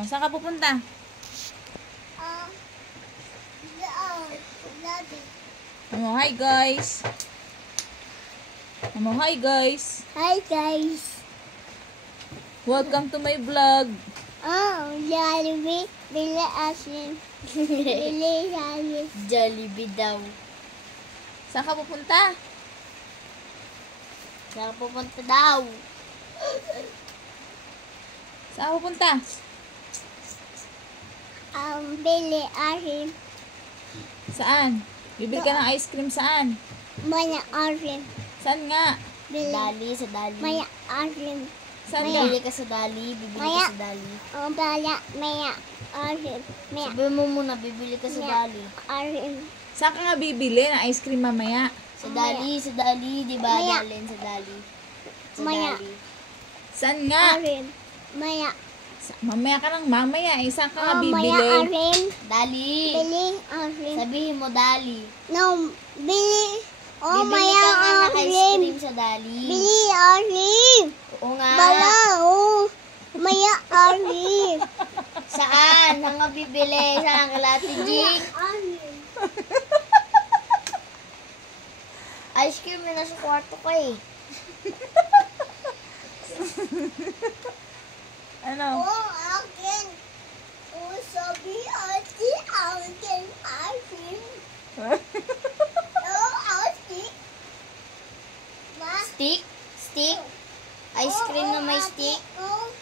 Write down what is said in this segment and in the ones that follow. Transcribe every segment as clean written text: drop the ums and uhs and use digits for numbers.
Oh, saan ka pupunta? Oh, hi guys. Hi guys. Hi guys. Welcome to my vlog. Oh, Jollibee. Bili asin. Bili asin. Jollibee daw. Saan ka pupunta? Saan pupunta daw? Saan ka pupunta? Bili asin. Saan? Bibili ka ng ice cream saan? Maya asin. Saan nga? Bili. Dali, sa dali. Maya asin. Saan nga? Bibili ka sa dali, bibili ka sa dali. Oh, maya asin. Maya Sabi mo muna, bibili ka sa dali. asin. Saan ka nga bibili ng ice cream mamaya? Sa dali, di ba? Maya. Dalin sa dali. Sa Maya. dali. Saan nga? Asin. Maya. Mamaya ka ng mamaya. Saan ka nga Maya bibili? asin. Dali. Bili asin. Sabihin mo, dali. No, bili. Oh, Bibili maya ka nga ng ice asin. cream sa dali. Bili asin. Oo nga. Bala, oh. Maya asin. Saan? Saan nga bibili? Saan ka Lati Jing? Asin. Ice cream na nasa kwarto ko eh. Ano? Oh, akin. Oh, sabi ate, akin asin. Oh, asin. Ma? Stick? Stick? Ice cream na may stick? Oh,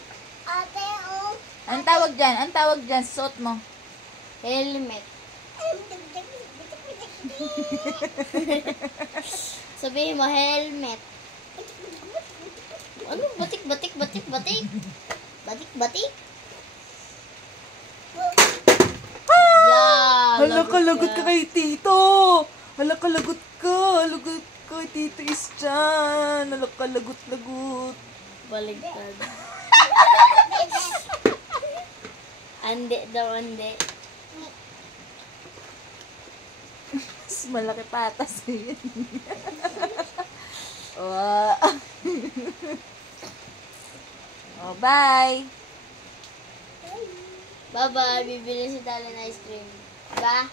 ate, oh. Anong tawag dyan? Anong tawag dyan? Suot mo. Helmet. Sabihin mo, helmet. Ano? Batik. Batik. Yeah, Hala ka, lagot ka kay Tito. Hala ka, lagot ka. Lagot ka kay Tito Isjan. Hala ka, lagot. Baligtad. Ande daw, ande. Mas malaki patas yun. Oh. Oh, bye. Bye-bye, bibili si Dali ng ice cream. Ba?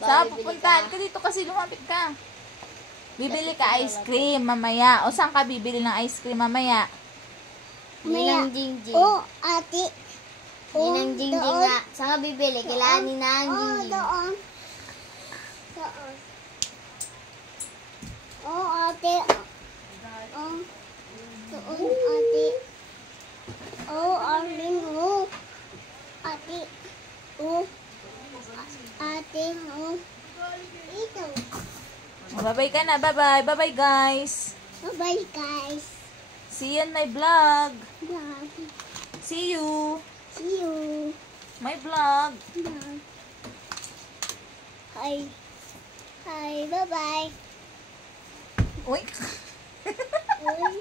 Saan bibili pupuntahan ka dito kasi lumapit ka? Bibili ka ice cream mamaya. O saan ka bibili ng ice cream mamaya? Ninang Jingjing. Oh, ate. Ninang Jingjing nga. Saan ka bibili? Kailangan ni Ninang Oh, Jingjing. doon. Doon. Oh, ate. Oh. Doon, ate. Oh, aling, oh. Ate. Oh. Ate, oh. Ito. Oh, bye-bye ka na. Bye-bye. Bye-bye, guys. Bye-bye, guys. See you in my vlog. Bye. See you. See you. My vlog. Bye. Hi. Hi, bye-bye. Uy. Uy.